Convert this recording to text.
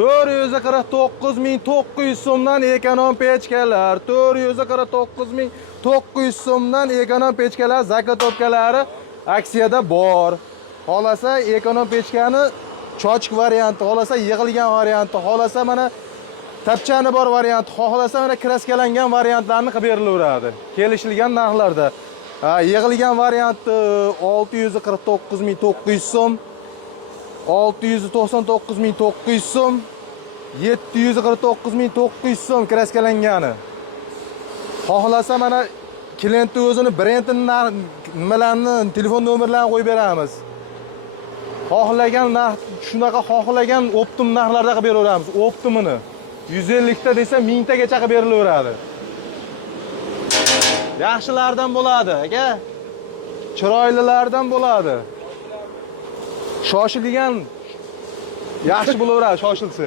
449.900 so'mdan ekonom pechkalar. 449.900 so'mdan ekonom pechkalar zakotobkalari aksiyada bor. Xolasa ekonom pechkani chochik varianti, xolasa yig'ilgan varianti, xolasa mana tapchani bor varianti, xohlasa mana kraskalangan variantlarni qilib berilaveradi. Kelishilgan narxlarda. Yig'ilgan varianti 649.900 so'm, 699.900 so'm, 749.900 so'm kraskalangani. Xohlasa mana klientning o'zini brendini nimalarni, telefon nomerlarini qo'yib beramiz. Xohlagan narx, shunaqa xohlagan optim narxlarda qilib beraveramiz. Optimini 150 ta desa 1000 tagacha qilib berilaveradi. Yaxshilardan bo'ladi, aka. Chiroylilardan bo'ladi. Shoshilgan yaxshi bo'laveradi, shoshilsa.